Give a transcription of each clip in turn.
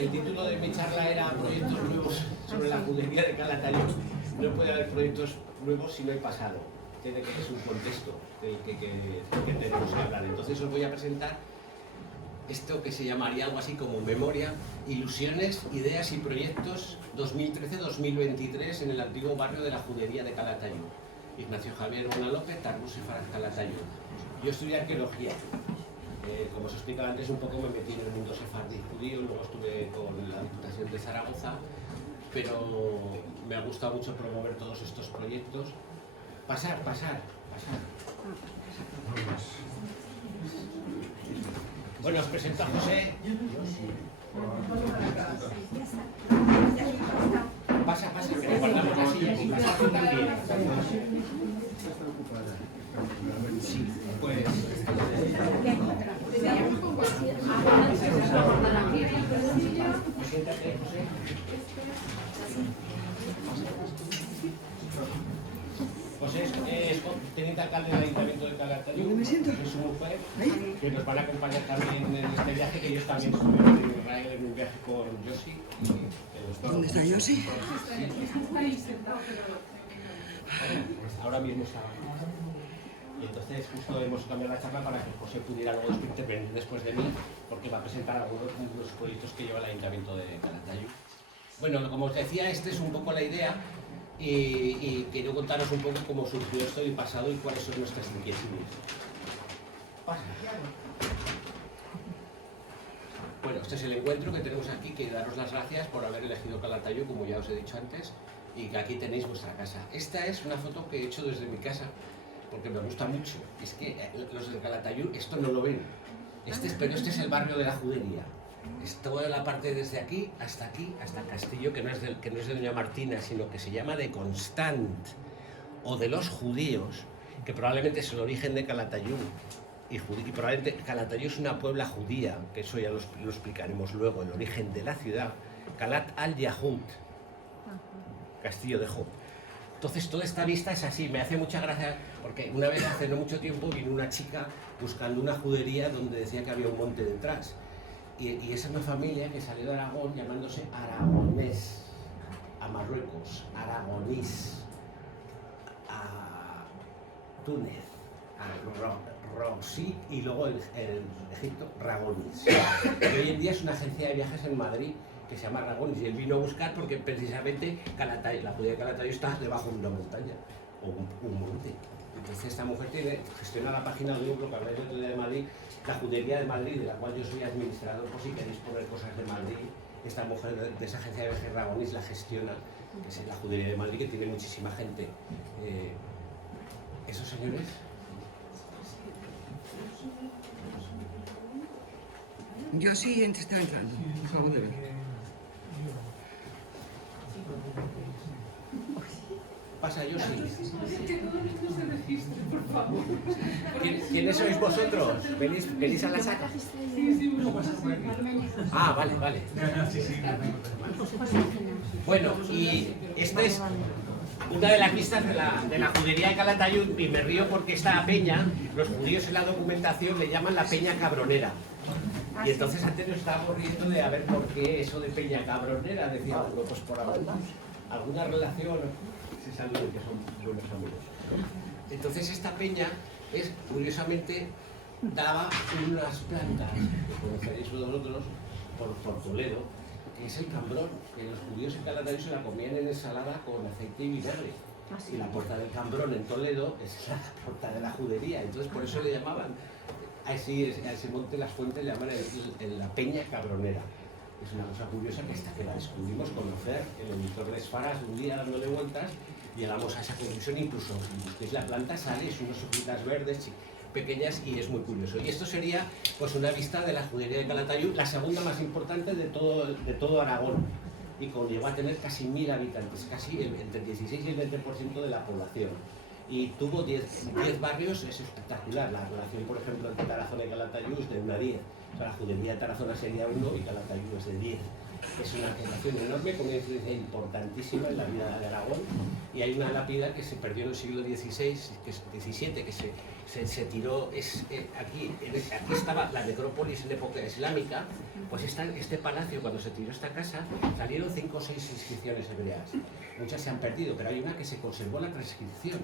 aunque el título de mi charla era Proyectos nuevos sobre la judería de Calatayud, no puede haber proyectos nuevos si no hay pasado. Tiene que ser un contexto que tenemos que hablar. Entonces os voy a presentar esto que se llamaría algo así como Memoria, Ilusiones, Ideas y Proyectos 2013-2023 en el antiguo barrio de la Judería de Calatayud. Ignacio Javier Mona López, Tarbus y Farag Calatayud. Yo estudié arqueología. Como os explicaba antes, un poco me metí en el mundo sefardí judío, luego estuve con la Diputación de Zaragoza, pero me ha gustado mucho promover todos estos proyectos. Pasar. Bueno, os presento a José. Pasa, que le guardamos la silla y pasa tú también. Sí, pues... Siéntate, José. José es teniente alcalde del Ayuntamiento de Calatayud. ¿Dónde me siento? Es su mujer, que nos van a acompañar también en este viaje, que ellos también estuvieron en Israel en un viaje con Yossi. ¿Dónde está Yossi? Ahora mismo está. Y entonces justo hemos cambiado la charla para que José pudiera luego intervenir después de mí, porque va a presentar algunos de los proyectos que lleva el Ayuntamiento de Calatayud. Bueno, como os decía, esta es un poco la idea y quiero contaros un poco cómo surgió esto y pasado y cuáles son nuestras inquietudes. Pasa. Bueno, este es el encuentro que tenemos aquí, que daros las gracias por haber elegido Calatayud, como ya os he dicho antes, y que aquí tenéis vuestra casa. Esta es una foto que he hecho desde mi casa, porque me gusta mucho. Es que los de Calatayud esto no lo ven. Pero este es el barrio de la Judería. Es toda la parte desde aquí, hasta el castillo, que no es de Doña Martina, sino que se llama de Constant, o de los judíos, que probablemente es el origen de Calatayud. Y probablemente Calatayud es una puebla judía, que eso ya lo explicaremos luego, el origen de la ciudad. Calat al-Yahud, castillo de Job. Entonces toda esta vista es así, me hace mucha gracia, porque una vez hace no mucho tiempo vino una chica buscando una judería donde decía que había un monte detrás. Y esa es una familia que salió de Aragón llamándose aragonés, a Marruecos, aragonís, a Túnez, a Rossi y luego el Egipto, Ragonis. Y hoy en día es una agencia de viajes en Madrid que se llama Ragonis, y él vino a buscar porque precisamente Calatayud, la Judería de Calatayud está debajo de una montaña o un monte. Entonces esta mujer gestiona la página de un blog que habláis de Judería de Madrid, la Judería de Madrid, de la cual yo soy administrador, por si queréis poner cosas de Madrid. Esta mujer de esa agencia de viajes Ragonis la gestiona, que es la Judería de Madrid, que tiene muchísima gente. ¿Esos señores? Yossi está entrando, acabo de ver. Pasa, Yossi. ¿Quiénes sois vosotros? ¿Venís a la saca? Ah, vale. Bueno, y esta es una de las vistas de la Judería de Calatayud, y me río porque esta peña, los judíos en la documentación le llaman la Peña Cabronera. Y entonces antes nos estábamos riendo de a ver por qué eso de Peña Cabronera, decía, pues por alguna relación, se sabe que son buenos amigos. Entonces esta peña curiosamente, daba unas plantas, que conoceréis vosotros, por Toledo, que es el cambrón, que los judíos en Calatayud se la comían en ensalada con aceite y vinagre. Y la puerta del cambrón en Toledo es la puerta de la Judería, entonces por eso le llamaban, a ese monte Las Fuentes le llaman la Peña Cabronera. Es una cosa curiosa que hasta que la descubrimos conocer, el editor de Esfaras un día dándole vueltas, llegamos a esa conclusión. Incluso si busquéis la planta sale, es unas hojitas verdes pequeñas y es muy curioso. Y esto sería pues una vista de la Judería de Calatayud, la segunda más importante de todo Aragón, y llegó a tener casi 1000 habitantes, casi entre el 16 y el 20% de la población. Y tuvo 10 barrios, es espectacular. La relación, por ejemplo, entre Tarazona y Calatayud es de 1 a 10. O sea, la Judería de Tarazona sería 1 y Calatayud es de 10. Es una población enorme con una influencia importantísima en la vida de Aragón, y hay una lápida que se perdió en el siglo XVI, XVII, que se tiró, aquí estaba la necrópolis en época islámica. Pues este palacio, cuando se tiró esta casa, salieron 5 o 6 inscripciones hebreas. Muchas se han perdido, pero hay una que se conservó la transcripción.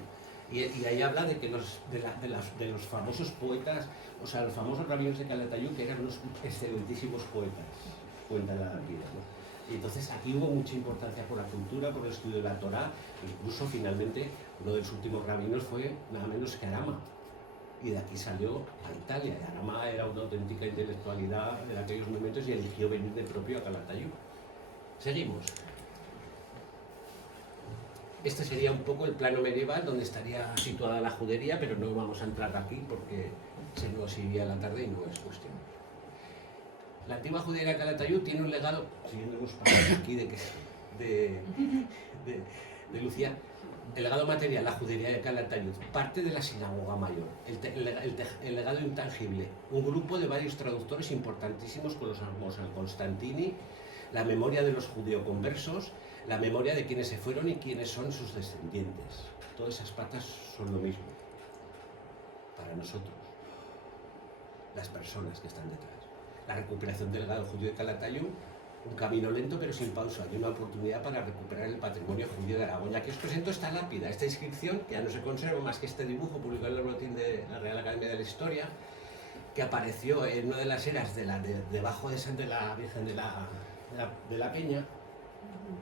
Y ahí habla de que de los famosos poetas, o sea, los famosos rabinos de Calatayud, que eran unos excelentísimos poetas, cuenta la lápida, ¿no? Y entonces aquí hubo mucha importancia por la cultura, por el estudio de la Torá. Incluso finalmente uno de los últimos rabinos fue nada menos que Arama, y de aquí salió a Italia. Y Arama era una auténtica intelectualidad de aquellos momentos y eligió venir de propio a Calatayud. Seguimos. Este sería un poco el plano medieval donde estaría situada la judería, pero no vamos a entrar aquí porque se nos iría la tarde y no es cuestión. La antigua judería de Calatayud tiene un legado, siguiendo los pasos aquí de Lucía, el legado material, la judería de Calatayud, parte de la sinagoga mayor, el legado intangible, un grupo de varios traductores importantísimos con los amos al Constantini, la memoria de los judeoconversos, la memoria de quienes se fueron y quienes son sus descendientes. Todas esas patas son lo mismo para nosotros, las personas que están detrás. La recuperación del legado judío de Calatayud, un camino lento pero sin pausa, y una oportunidad para recuperar el patrimonio judío de Aragón. Aquí os presento esta lápida, esta inscripción, que ya no se conserva más que este dibujo publicado en el boletín de la Real Academia de la Historia, que apareció en una de las eras debajo de la Virgen de la Peña,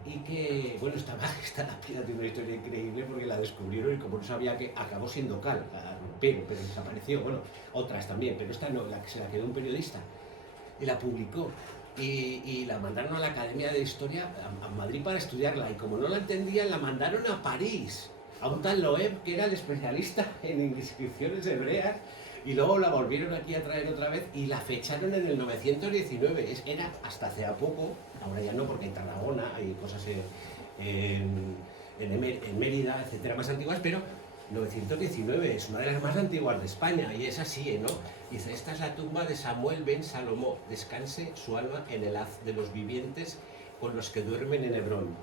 y que, bueno, esta lápida tiene una historia increíble porque la descubrieron y como no sabía que acabó siendo cal, la rompieron, pero desapareció, bueno, otras también, pero esta no, se la quedó un periodista y la publicó. Y la mandaron a la Academia de Historia a Madrid para estudiarla, y como no la entendían, la mandaron a París, a un tal Loeb, que era el especialista en inscripciones hebreas, y luego la volvieron aquí a traer otra vez y la fecharon en el 919. Era hasta hace poco, ahora ya no, porque en Tarragona hay cosas en Mérida, etcétera, más antiguas, pero 919 es una de las más antiguas de España, y es así, ¿no? Dice: esta es la tumba de Samuel ben Salomó, descanse su alma en el haz de los vivientes con los que duermen en Hebrón.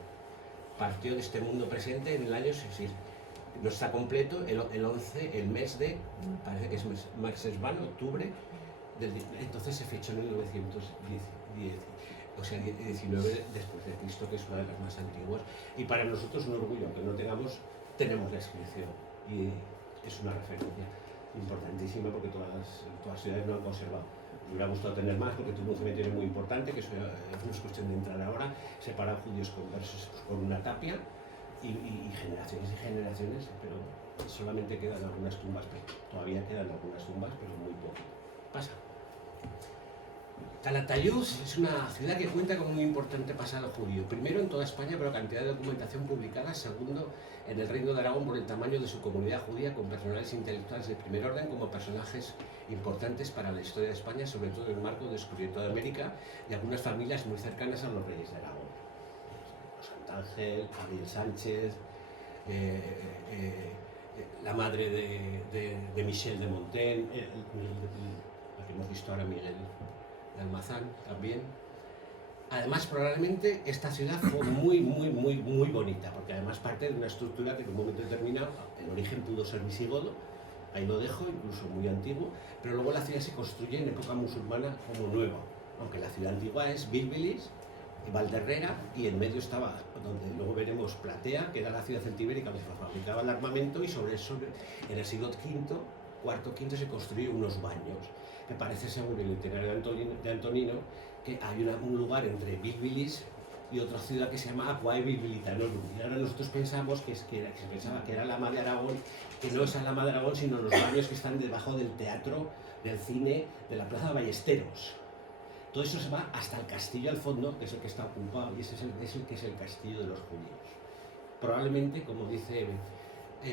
Partió de este mundo presente en el año 6. No está completo, el mes de, parece que es Marxesban, octubre, entonces se fechó en el 910, o sea, 19 después de Cristo, que es una de las más antiguas, y para nosotros un orgullo, aunque no tenemos la inscripción, y es una referencia importantísima porque todas las ciudades lo han conservado. Me hubiera gustado tener más porque tuvo un cementerio muy importante, que eso no es cuestión de entrar ahora, separan judíos conversos con una tapia, y generaciones, pero solamente quedan algunas tumbas, todavía quedan algunas tumbas, pero muy poco. Pasa. Calatayud es una ciudad que cuenta con un importante pasado judío, primero en toda España por la cantidad de documentación publicada, segundo en el Reino de Aragón por el tamaño de su comunidad judía, con personales intelectuales de primer orden como personajes importantes para la historia de España, sobre todo en el marco del descubrimiento de América, y algunas familias muy cercanas a los reyes de Aragón. Ángel, Ariel Sánchez, la madre de Michel de Montaigne, la que hemos visto ahora, Miguel de Almazán también. Además, probablemente esta ciudad fue muy bonita, porque además parte de una estructura que en un momento determinado, el origen pudo ser visigodo, ahí lo dejo, incluso muy antiguo, pero luego la ciudad se construye en época musulmana como nueva, aunque la ciudad antigua es Bilbilis, Valderrera, y en medio estaba, donde luego veremos, Platea, que era la ciudad celtibérica donde se fabricaba el armamento, y sobre eso en el siglo IV se construyeron unos baños, que parece, según el itinerario de Antonino, que hay un lugar entre Bilbilis y otra ciudad que se llama Aquae Bilbilitanorum. Y ahora nosotros pensamos que se pensaba que era la Ama de Aragón, que no es la Ama de Aragón, sino los baños que están debajo del teatro, del cine, de la Plaza de Ballesteros. Todo eso se va hasta el castillo al fondo, que es el que está ocupado, y ese es el que es el castillo de los judíos. Probablemente, como dice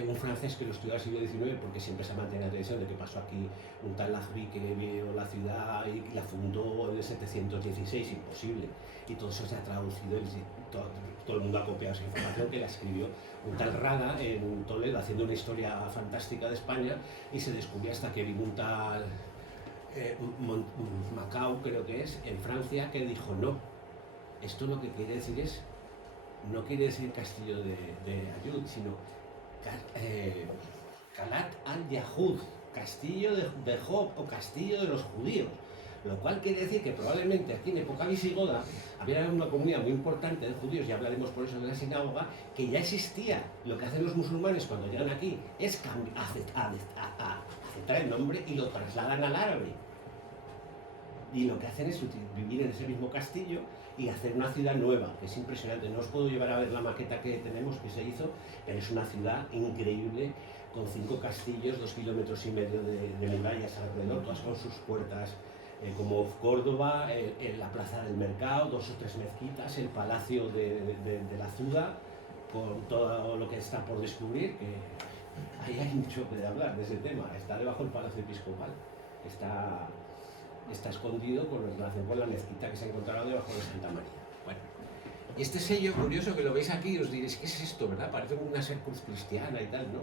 un francés que lo estudió al siglo XIX, porque siempre se mantiene la tradición de que pasó aquí un tal Lajri que vio la ciudad y la fundó en el 716, imposible. Y todo eso se ha traducido, todo el mundo ha copiado esa información, que la escribió un tal Rada en Toledo, haciendo una historia fantástica de España, y se descubrió hasta que vino un tal Macau, creo que es, en Francia, que dijo no, Esto lo que quiere decir es, no quiere decir castillo de Ayud, sino Calat al-Yahud, castillo de Job o castillo de los judíos. Lo cual quiere decir que probablemente aquí en época visigoda había una comunidad muy importante de judíos, y hablaremos por eso de la sinagoga, que ya existía. Lo que hacen los musulmanes cuando llegan aquí es aceptar el nombre y lo trasladan al árabe. Y lo que hacen es vivir en ese mismo castillo y hacer una ciudad nueva, que es impresionante. No os puedo llevar a ver la maqueta que tenemos, que se hizo, pero es una ciudad increíble, con 5 castillos, 2,5 kilómetros de murallas alrededor, todas con sus puertas, como Córdoba, la plaza del mercado, 2 o 3 mezquitas, el palacio de la ciudad, con todo lo que está por descubrir, que ahí hay mucho de hablar de ese tema. Está debajo del palacio episcopal, está escondido con relación con la mezquita que se ha encontrado debajo de Santa María. Bueno, y este sello, curioso que lo veis aquí, os diréis, ¿qué es esto, verdad? Parece una cruz cristiana y tal, ¿no?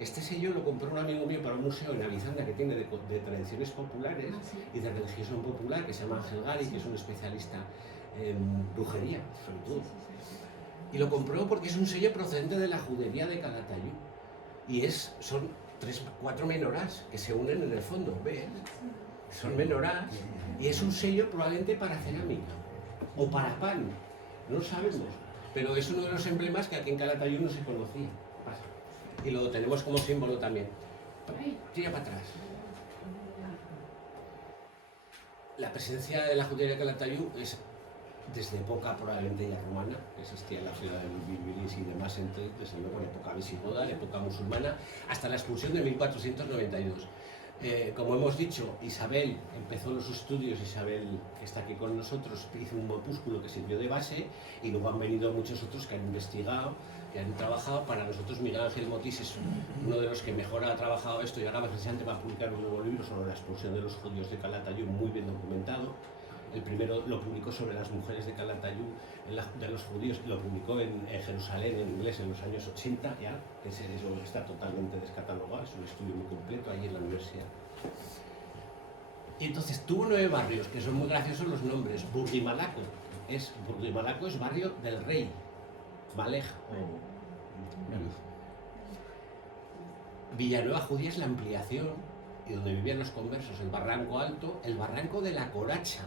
Este sello lo compró un amigo mío para un museo en Avizanda que tiene de tradiciones populares y de religión popular, que se llama Ángel Gari, que es un especialista en brujería, sobre todo. Y lo compró porque es un sello procedente de la judería de Calatayud. Y son 4 menorás que se unen en el fondo, ¿ves? Son menorás, y es un sello probablemente para cerámica o para pan, no lo sabemos, pero es uno de los emblemas que aquí en Calatayud no se conocía. Pasa. Y lo tenemos como símbolo también. Tira para atrás. La presencia de la judería de Calatayud es desde época probablemente ya romana, que existía en la ciudad de Bilbilis y demás, desde luego en época visigoda, en época musulmana, hasta la expulsión de 1492. Como hemos dicho, Isabel empezó los estudios, Isabel que está aquí con nosotros, hizo un opúsculo que sirvió de base, y luego han venido muchos otros que han investigado, que han trabajado. Para nosotros Miguel Ángel Motís es uno de los que mejor ha trabajado esto, y ahora precisamente va a publicar un nuevo libro sobre la expulsión de los judíos de Calatayud, muy bien documentado. El primero lo publicó sobre las mujeres de Calatayud, de los judíos, lo publicó en Jerusalén, en inglés, en los años 80 ya, que eso está totalmente descatalogado, es un estudio muy completo ahí en la universidad. Y entonces tuvo 9 barrios, que son muy graciosos los nombres. Burgimalaco es barrio del rey, Malej. Villanueva Judía es la ampliación, y donde vivían los conversos, el Barranco Alto, el Barranco de la Coracha,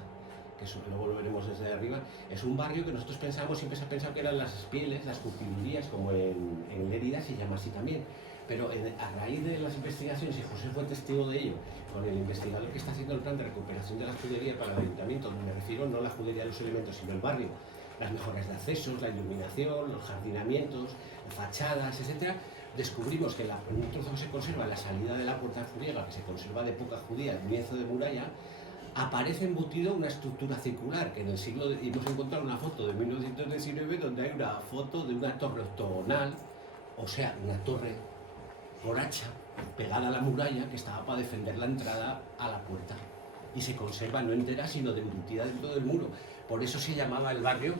que eso luego lo veremos desde arriba. Es un barrio que nosotros siempre se ha pensado que eran las Espieles, las Cupidurías, como en Lérida se llama así también. Pero a raíz de las investigaciones, y José fue testigo de ello, con el investigador que está haciendo el plan de recuperación de la judería para el ayuntamiento, me refiero no a la judería de los elementos, sino el barrio, las mejoras de accesos, la iluminación, los jardinamientos, fachadas, etc., descubrimos que un trozo que se conserva, la salida de la puerta furiega, que se conserva de época judía, el lienzo de muralla, aparece embutido una estructura circular, que en el siglo hemos encontrado una foto de 1919 donde hay una foto de una torre octogonal, o sea, una torre coracha pegada a la muralla, que estaba para defender la entrada a la puerta, y se conserva no entera sino de embutida dentro del muro. Por eso se llamaba el barrio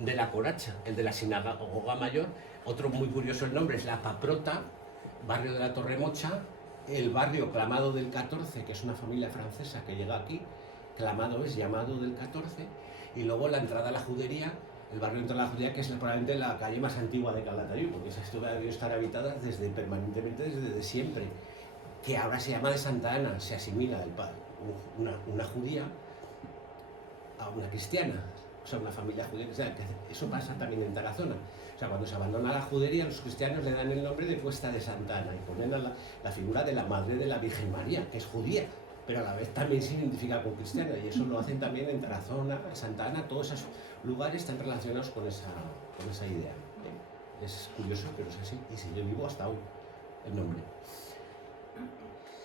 de la Coracha, el de la Sinagoga Mayor. Otro muy curioso el nombre es la Paprota, barrio de la Torremocha. El barrio Clamado del 14, que es una familia francesa que llega aquí, Clamado es llamado del 14, y luego la entrada a la judería, el barrio de entrada a la judería, que es probablemente la calle más antigua de Calatayud, porque esa historia debió estar habitada permanentemente desde siempre, que ahora se llama de Santa Ana, se asimila una judía a una cristiana, o sea, una familia judía. O sea, eso pasa también en Tarazona. O sea, cuando se abandona la judería, los cristianos le dan el nombre de Cuesta de Santa Ana y ponen la figura de la Madre de la Virgen María, que es judía, pero a la vez también se identifica con cristiana, y eso lo hacen también en Tarazona, Santa Ana. Todos esos lugares están relacionados con esa idea. Es curioso, pero es así, y sigue vivo hasta hoy el nombre.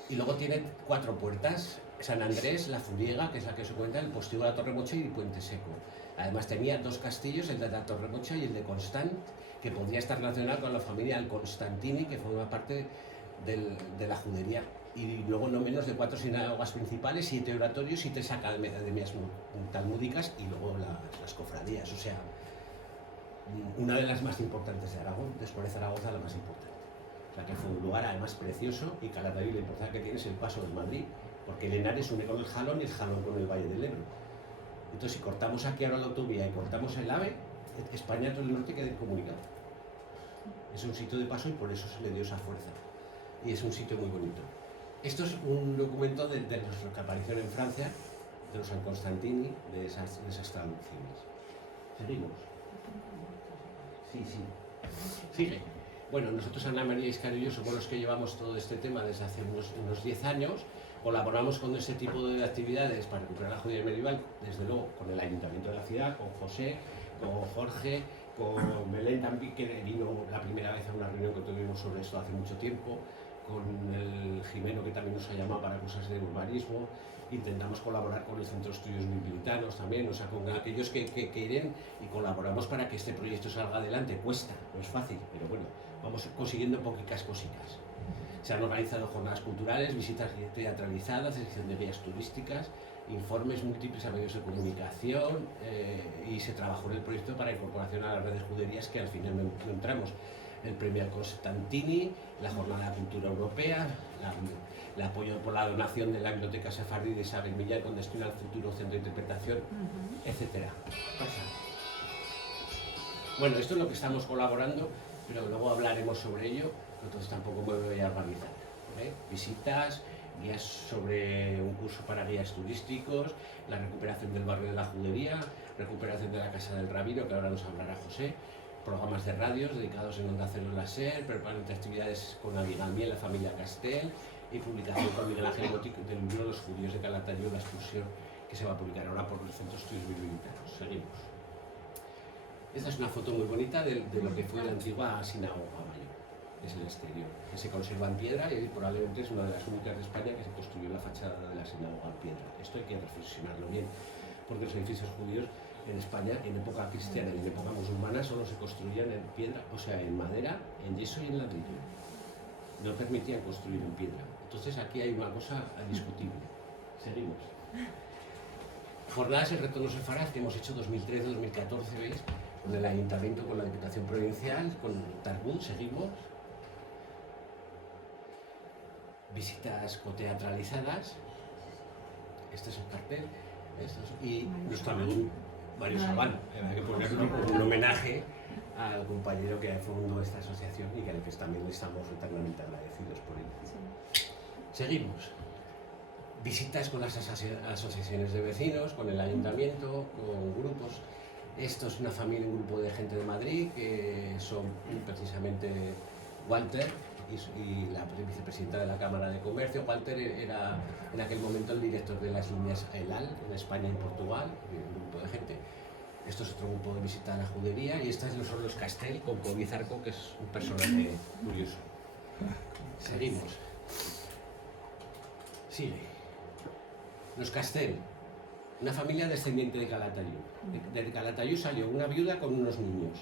Y luego tiene 4 puertas: San Andrés, la Furiega, que es la que se cuenta, el Postigo de la Torremocha y Puente Seco. Además tenía 2 castillos, el de la Torremocha y el de Constant, que podría estar relacionado con la familia del Constantini, que forma parte de la judería. Y luego no menos de 4 sinagogas principales, 7 oratorios y 3 academias talmúdicas, y luego las cofradías. O sea, una de las más importantes de Aragón, después de Zaragoza la más importante. O sea, que fue un lugar además precioso, y Calatayud, la importancia que tiene es el paso de Madrid, porque el Henares une con el Jalón y el Jalón con el Valle del Ebro. Entonces, si cortamos aquí ahora la autovía y cortamos el AVE, España todo el norte queda incomunicado. Es un sitio de paso y por eso se le dio esa fuerza. Y es un sitio muy bonito. Esto es un documento de lo que apareció en Francia, de los San Constantini, de esas traducciones. ¿Seguimos? Sí. Sigue. Bueno, nosotros, Ana María Iscar y yo, somos los que llevamos todo este tema desde hace unos 10 años. Colaboramos con este tipo de actividades para recuperar la judería medieval, desde luego con el Ayuntamiento de la ciudad, con José, con Jorge, con Belén también, que vino la primera vez a una reunión que tuvimos sobre esto hace mucho tiempo, con el Jimeno, que también nos ha llamado para cosas de urbanismo. Intentamos colaborar con el Centro de Estudios Bibliotecarios también, o sea, con aquellos que quieren, y colaboramos para que este proyecto salga adelante. Cuesta, no es fácil, pero bueno, vamos consiguiendo poquitas cositas. Se han organizado jornadas culturales, visitas teatralizadas, sección de guías turísticas, informes múltiples a medios de comunicación, y se trabajó en el proyecto para incorporación a las redes juderías, que al final no entramos. El premio Constantini, la Jornada de Cultura Europea, el apoyo por la donación de la Biblioteca Sefardí de Isabel Millar con destino al futuro centro de interpretación, etc. Bueno, esto es lo que estamos colaborando, pero luego hablaremos sobre ello, entonces tampoco me voy a organizar. Visitas, guías sobre un curso para guías turísticos, la recuperación del barrio de la Judería, recuperación de la Casa del Rabino, que ahora nos hablará José, programas de radios dedicados en Onda Cero la SER, permanentes actividades con Abigail, la familia Castel, y publicación con Miguel Ángel Gótico del libro Los judíos de Calatayud, la expulsión, que se va a publicar ahora por el Centro de Estudios Bibliotecarios. Seguimos. Esta es una foto muy bonita de lo que fue la antigua sinagoga mayor. Es el exterior, que se conserva en piedra y probablemente es una de las únicas de España que se construyó la fachada de la sinagoga en piedra. Esto hay que reflexionarlo bien, porque los edificios judíos en España, en época cristiana y en época musulmana, solo se construían en piedra, o sea, en madera, en yeso y en ladrillo. No permitían construir en piedra. Entonces aquí hay una cosa discutible. Seguimos. Jornadas en retorno sefarad que hemos hecho 2013-2014, ¿veis? Con el Ayuntamiento, con la Diputación Provincial, con Tarbut, seguimos. Visitas coteatralizadas. Este es el cartel. Y nuestro amigo Mario Sabán. Hay que ponerle un homenaje al compañero que fundó esta asociación y al que también estamos eternamente agradecidos por ello. Sí. Seguimos. Visitas con las asociaciones de vecinos, con el ayuntamiento, con grupos. Esto es una familia, un grupo de gente de Madrid, que son precisamente Walter y la vicepresidenta de la Cámara de Comercio. Walter era en aquel momento el director de las líneas ELAL en España y en Portugal, un grupo de gente. Esto es otro grupo de visita a la judería, y estos son los Castel con Covizarco, que es un personaje curioso. Seguimos. Sigue. Los Castel, una familia descendiente de Calatayud. De Calatayud salió una viuda con unos niños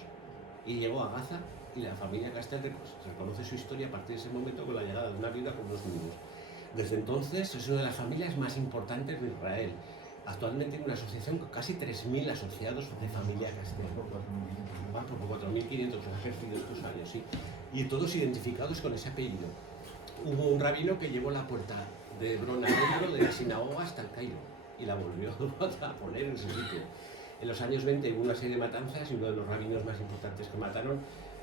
y llegó a Gaza, y la familia Castel reconoce su historia a partir de ese momento con la llegada de una viuda con unos niños. Desde entonces es una de las familias más importantes de Israel. Actualmente tiene una asociación con casi 3.000 asociados de familia Castel. Van por 4.500 ejercidos estos años, sí. Y todos identificados con ese apellido. Hubo un rabino que llevó la puerta de Hebrón adentro de la sinagoga hasta el Cairo y la volvió a poner en su sitio. En los años 20 hubo una serie de matanzas y uno de los rabinos más importantes que mataron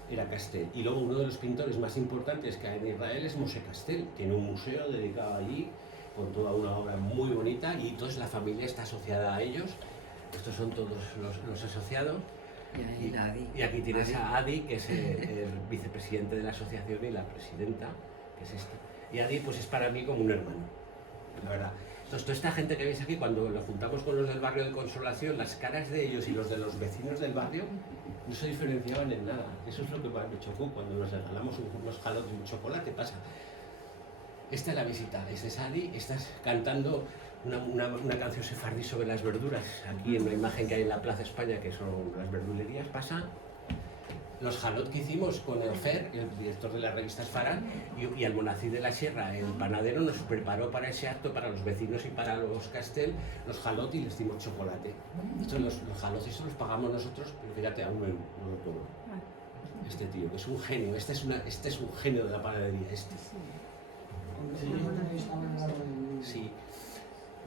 era Castel. Y luego uno de los pintores más importantes que hay en Israel es Moshe Castel. Tiene un museo dedicado allí con toda una obra muy bonita, y entonces la familia está asociada a ellos. Estos son todos los asociados. Y aquí tienes a Adi, que es el vicepresidente de la asociación, y la presidenta, que es esta. Y Adi pues es para mí como un hermano, la verdad. Entonces, toda esta gente que veis aquí, cuando lo juntamos con los del barrio de Consolación, las caras de ellos y los de los vecinos del barrio no se diferenciaban en nada. Eso es lo que me chocó cuando nos regalamos unos jalotes y un chocolate. Pasa. Esta es la visita, este es Adi, estás cantando una canción sefardí sobre las verduras. Aquí en la imagen que hay en la Plaza España, que son las verdulerías, pasa. Los jalot que hicimos con el Fer, el director de la revista Farán, y el Monací de la Sierra, el panadero, nos preparó para ese acto, para los vecinos y para los Castel, los jalot, y les dimos chocolate. Estos, los jalot, estos los pagamos nosotros, pero fíjate, aún no lo cobro. Este tío, que es un genio, este es un genio de la panadería, este. Sí.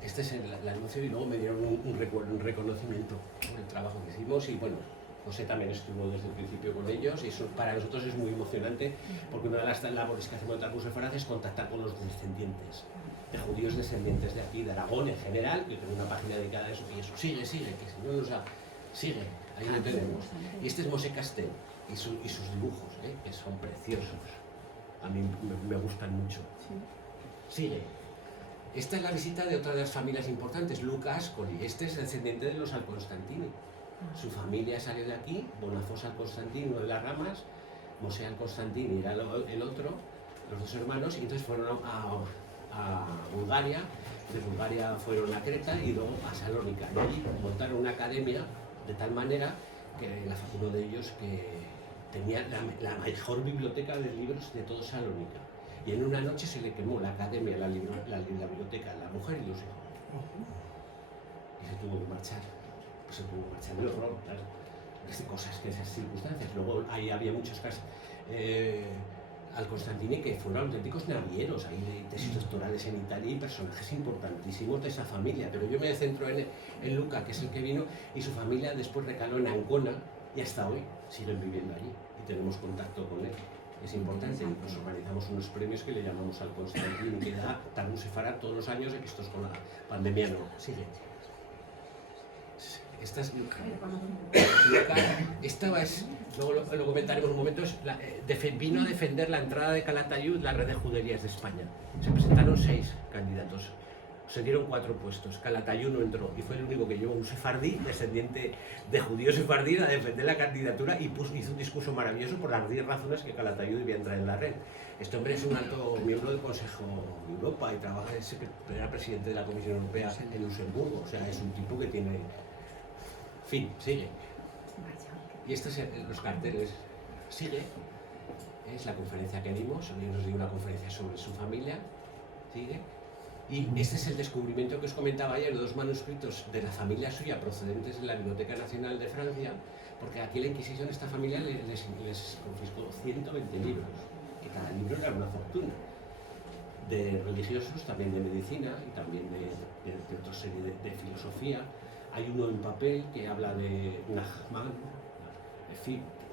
Este es el anuncio y luego me dieron un reconocimiento por el trabajo que hicimos y bueno, José también estuvo desde el principio con ellos y eso para nosotros es muy emocionante porque una de las labores que hacemos en Tarrus de Faraz es contactar con los descendientes de judíos descendientes de aquí, de Aragón en general. Yo tengo una página dedicada a eso y eso, sigue, que si no nos sigue, ahí lo tenemos. Y este es Moshe Castel y sus dibujos, que son preciosos, a mí me gustan mucho. Sigue. Esta es la visita de otra de las familias importantes, Luca Ascoli. Este es descendiente de los Al-Constantini. Su familia salió de aquí, Bonafós Al-Constantini, uno de las ramas, Moshe Al-Constantini era el otro, los dos hermanos, y entonces fueron a Bulgaria, de Bulgaria fueron a Creta y luego a Salónica. Y allí montaron una academia de tal manera que uno de ellos que tenía la mejor biblioteca de libros de todo Salónica. Y en una noche se le quemó la academia, la biblioteca, la mujer y los hijos. Y se tuvo que marchar. Pues se tuvo que marchar de horror, claro. Cosas, que esas circunstancias. Luego ahí había muchos casos. Al-Constantini que fueron auténticos navieros, hay tesis doctorales en Italia y personajes importantísimos de esa familia. Pero yo me centro en Luca, que es el que vino, y su familia después recaló en Ancona y hasta hoy siguen viviendo allí y tenemos contacto con él. Es importante, nos organizamos unos premios que le llamamos Al-Constantini, que da Tarrus de Faraz todos los años, que esto es con la pandemia no. Sigue. Esta es Luca. Esta es, luego lo comentaremos un momento, vino a defender la entrada de Calatayud, la red de juderías de España. Se presentaron 6 candidatos. Se dieron 4 puestos, Calatayud no entró y fue el único que llevó un sefardí, descendiente de judíos sefardí, a defender la candidatura y hizo un discurso maravilloso por las 10 razones que Calatayud debía entrar en la red. Este hombre es un alto miembro del Consejo de Europa y era presidente de la Comisión Europea en Luxemburgo, o sea, es un tipo que tiene... Fin, sigue. Y estos son los carteles. Sigue. Es la conferencia que dimos, hoy nos dio una conferencia sobre su familia. Sigue. Y este es el descubrimiento que os comentaba ayer, de 2 manuscritos de la familia suya procedentes de la Biblioteca Nacional de Francia, porque aquí la Inquisición, esta familia les confiscó 120 libros, que cada libro era una fortuna, de religiosos, también de medicina y también de otra serie de filosofía. Hay uno en papel que habla de Nachman,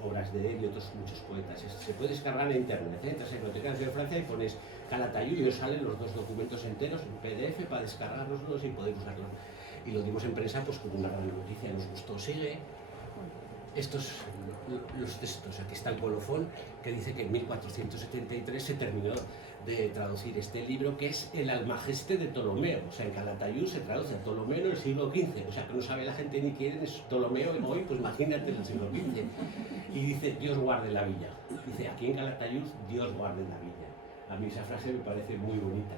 obras de él y otros muchos poetas. Se puede descargar en internet, entras en Biblioteca Nacional de Francia y pones Calatayud y os salen los 2 documentos enteros en PDF para descargarlos y poder usarlos. Y lo dimos en prensa pues con una gran noticia, nos gustó. Sigue. Estos los textos, aquí está el colofón que dice que en 1473 se terminó de traducir este libro, que es el Almageste de Ptolomeo. O sea, en Calatayud se traduce a Ptolomeo en el siglo XV, o sea, que no sabe la gente ni quién es Ptolomeo hoy, pues imagínate en el siglo XV. Y dice, Dios guarde la villa. Dice, aquí en Calatayud, Dios guarde la villa. A mí esa frase me parece muy bonita.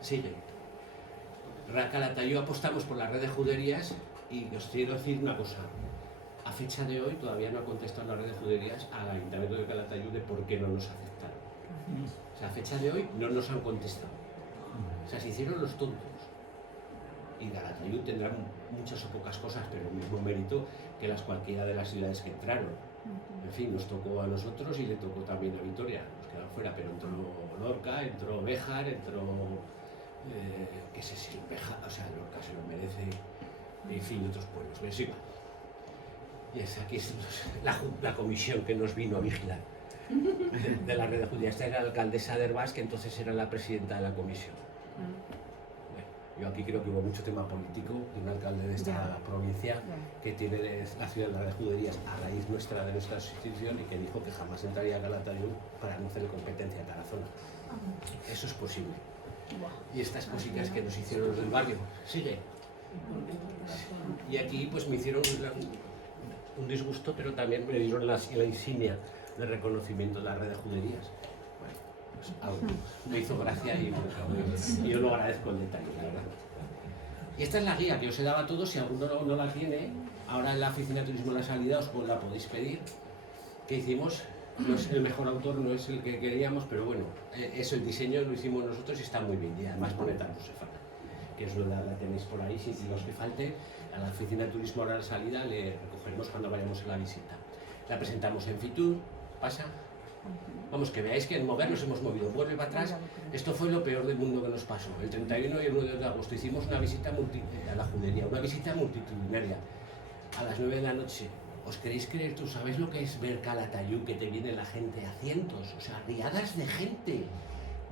Sigue. Calatayud apostamos por la red de juderías y os quiero decir una cosa. A fecha de hoy todavía no ha contestado la red de juderías al Ayuntamiento de Calatayud de por qué no nos aceptaron. O sea, a fecha de hoy no nos han contestado. O sea, se hicieron los tontos. Y Calatayud tendrá muchas o pocas cosas, pero el mismo mérito que cualquiera de las ciudades que entraron. En fin, nos tocó a nosotros y le tocó también a Vitoria. Nos quedaron fuera, pero entró Lorca, entró Béjar, entró... qué sé si Béjar, o sea, Lorca se lo merece, en fin, otros pueblos. Pero sí, y aquí es la comisión que nos vino a vigilar de la red de judías. Esta era la alcaldesa de Herbás, que entonces era la presidenta de la comisión. Bueno, yo aquí creo que hubo mucho tema político de un alcalde de esta provincia que tiene la ciudad de la red de juderías a raíz de nuestra institución y que dijo que jamás entraría a Calatayud para no hacer competencia a Tarazona. Eso es posible. Y estas cositas que nos hicieron los del barrio. Sigue. Y aquí pues me hicieron un disgusto, pero también me dieron la insignia de reconocimiento de la red de juderías. Bueno, pues algo me hizo gracia y yo lo agradezco el detalle, la verdad. Y esta es la guía que os he dado a todos, si alguno no la tiene, ahora en la oficina de turismo de la salida os la podéis pedir. ¿Qué hicimos? No es el mejor autor, no es el que queríamos, pero bueno, eso, el diseño lo hicimos nosotros y está muy bien. Y además pone Tarrus de Faraz, que es la tenéis por ahí, si los que falte, a la oficina de turismo ahora a la salida le recogeremos cuando vayamos a la visita. La presentamos en Fitur, pasa, Vamos, que veáis que en mover nos hemos movido. Vuelve para atrás. Esto fue lo peor del mundo que nos pasó. El 31 y el 9 de agosto hicimos una visita a la judería, una visita multitudinaria. A las 9 de la noche. ¿Os queréis creer? ¿Tú sabéis lo que es ver Calatayud, que te viene la gente a cientos? O sea, riadas de gente.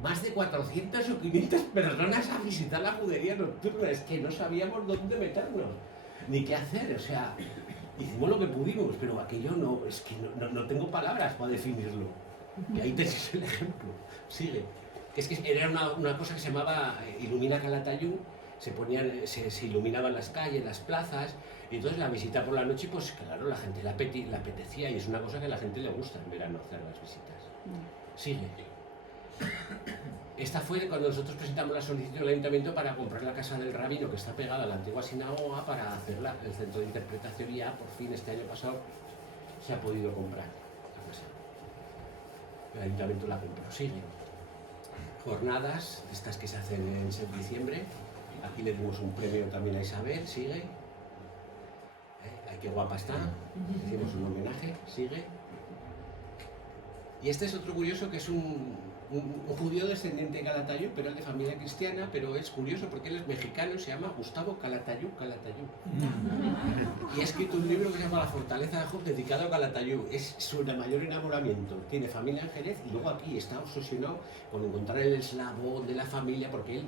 Más de 400 o 500 personas a visitar la judería nocturna. Es que no sabíamos dónde meternos, ni qué hacer. O sea, hicimos lo que pudimos, pero aquello no, es que no tengo palabras para definirlo. Y ahí tenéis el ejemplo. Sigue. Es que era una cosa que se llamaba Ilumina Calatayud. Se iluminaban las calles, las plazas, y entonces la visita por la noche, pues claro, la gente le apetecía, y es una cosa que a la gente le gusta en verano hacer las visitas. Sigue. Esta fue cuando nosotros presentamos la solicitud al ayuntamiento para comprar la casa del rabino, que está pegada a la antigua sinagoga, para hacer el centro de interpretación, y ya por fin este año pasado se ha podido comprar la casa. El ayuntamiento la compró. Sigue. Jornadas, estas que se hacen en diciembre. Aquí le dimos un premio también a Isabel. Sigue. Ay, qué guapa está. Le hicimos un homenaje. Sigue. Y este es otro curioso, que es un judío descendiente de Calatayud, pero es de familia cristiana, pero es curioso porque él es mexicano, se llama Gustavo Calatayud. Y ha escrito un libro que se llama La fortaleza de Job, dedicado a Calatayud. Es su mayor enamoramiento. Tiene familia en Jerez y luego aquí está obsesionado con encontrar el eslabón de la familia, porque él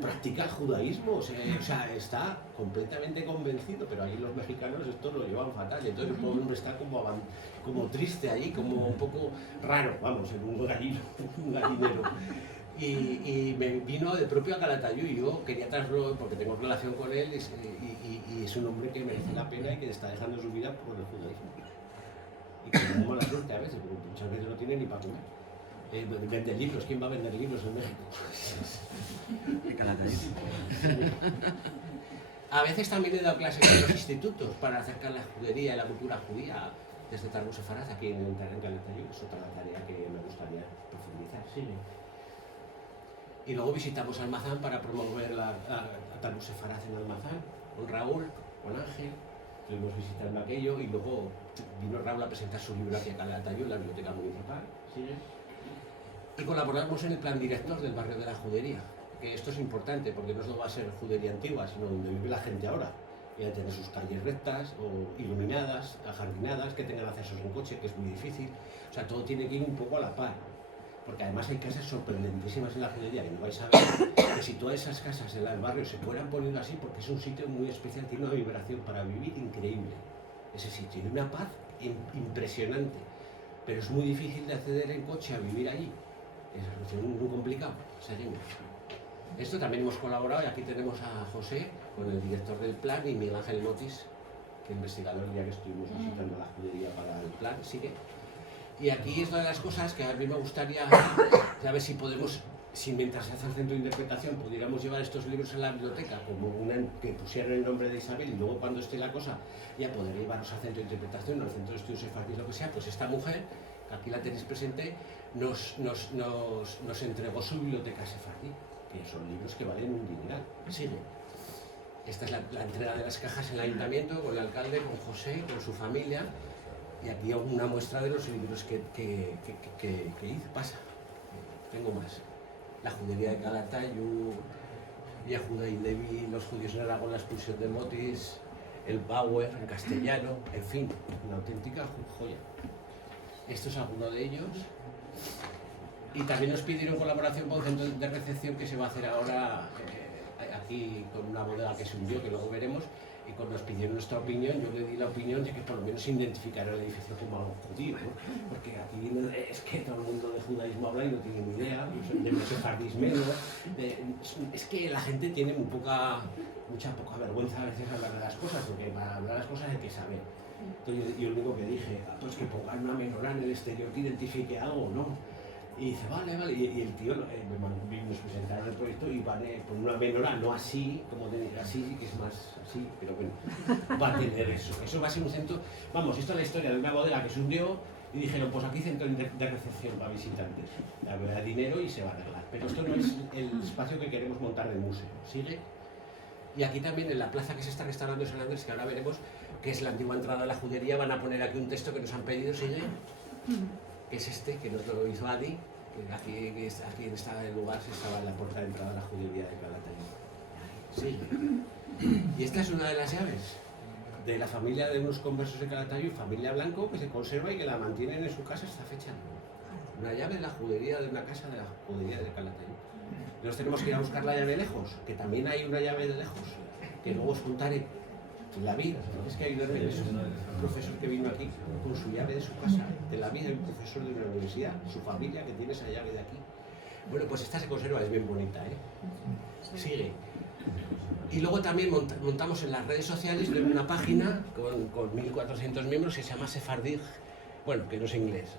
practica el judaísmo, o sea, está completamente convencido, pero ahí los mexicanos esto lo llevan fatal, y entonces el pobre hombre está como triste ahí, como un poco raro, vamos, en un gallinero. Y me vino de propio a Calatayud, y yo quería traerlo porque tengo relación con él, y es un hombre que merece la pena y que está dejando su vida por el judaísmo. Y que tenemos mala suerte a veces, porque muchas veces no tiene ni para comer. Vende libros. ¿Quién va a vender libros en México? A veces también he dado clases en los institutos para acercar la judería y la cultura judía desde Talmud Sefaraz aquí en Calatayud. Es otra tarea que me gustaría profundizar. Sigue. Y luego visitamos Almazán para promover a Talmud Sefaraz en Almazán, con Raúl, con Ángel. Estuvimos visitando aquello, y luego vino Raúl a presentar su libro aquí a Calatayud, en la biblioteca municipal. Sigue. Y colaboramos en el plan director del barrio de la judería, que esto es importante porque no solo va a ser judería antigua, sino donde vive la gente ahora. Y a tener sus calles rectas o iluminadas, ajardinadas, que tengan accesos en coche, que es muy difícil. O sea, todo tiene que ir un poco a la par. Porque además hay casas sorprendentísimas en la judería, que no vais a ver, que si todas esas casas en el barrio se fueran poniendo así, porque es un sitio muy especial, tiene una vibración para vivir increíble. Ese sitio tiene una paz impresionante, pero es muy difícil de acceder en coche a vivir allí. Es muy complicado. Seguimos. Esto también hemos colaborado, y aquí tenemos a José, con el director del plan, y Miguel Ángel Motis, que es investigador, ya que estuvimos visitando la judería para el plan. Sigue. Y aquí es una de las cosas que a mí me gustaría saber si podemos, si mientras se hace el centro de interpretación pudiéramos llevar estos libros a la biblioteca, como que pusieran el nombre de Isabel, y luego cuando esté la cosa ya poder llevarlos al centro de interpretación o al centro de estudios sefardíes, lo que sea. Pues esta mujer, que aquí la tenéis presente, nos entregó su biblioteca sefardí, que son libros que valen un dineral. Sigue. Esta es la entrega de las cajas en el ayuntamiento, con el alcalde, con José, con su familia, y aquí una muestra de los libros que hice. Pasa, tengo más. La judería de Calatayud, Yehuda y Levi, los judíos en Aragón, la expulsión de Motis, el Bauer en castellano, en fin, una auténtica joya. Esto es alguno de ellos. Y también nos pidieron colaboración con un centro de recepción que se va a hacer ahora aquí con una bodega que se hundió, que luego veremos, y cuando nos pidieron nuestra opinión, yo le di la opinión de que por lo menos identificar el edificio como algo judío, ¿no? Porque aquí es que todo el mundo de judaísmo habla y no tiene ni idea, de sefardís menos, es que la gente tiene mucha poca vergüenza a veces hablar de las cosas, porque para hablar de las cosas hay que saber. Entonces yo lo único que dije, pues que pongan una menorá en el exterior que identifique algo, ¿no? Y dice, vale, y el tío nos presentaron el proyecto y vale, con una menorá, no así, como así, que es más así, pero bueno, va a tener eso. Eso va a ser un centro, vamos, esto es la historia de una bodega que se hundió y dijeron, pues aquí centro de recepción para visitantes. Habrá dinero y se va a arreglar. Pero esto no es el espacio que queremos montar del museo. ¿Sigue? Y aquí también en la plaza que se está restaurando en San Andrés, que ahora veremos, que es la antigua entrada a la judería, van a poner aquí un texto que nos han pedido. ¿Sigue? que es este, que nos lo hizo Adi, que aquí en este lugar se estaba en la puerta de entrada a la judería de Calatayud. Sí. Y esta es una de las llaves de la familia de unos conversos de Calatayud, familia Blanco, que se conserva y que la mantienen en su casa hasta fecha. Una llave de la judería de una casa de la judería de Calatayud. Nos tenemos que ir a buscar la llave lejos, que también hay una llave de lejos, que luego os contaré. La vida, es que hay un profesor que vino aquí con su llave de su casa, de la vida de un profesor de una universidad, su familia que tiene esa llave de aquí. Bueno, pues esta se conserva, es bien bonita, ¿eh? Sigue. Y luego también montamos en las redes sociales una página con 1.400 miembros que se llama Sefardí, bueno, que no es inglés,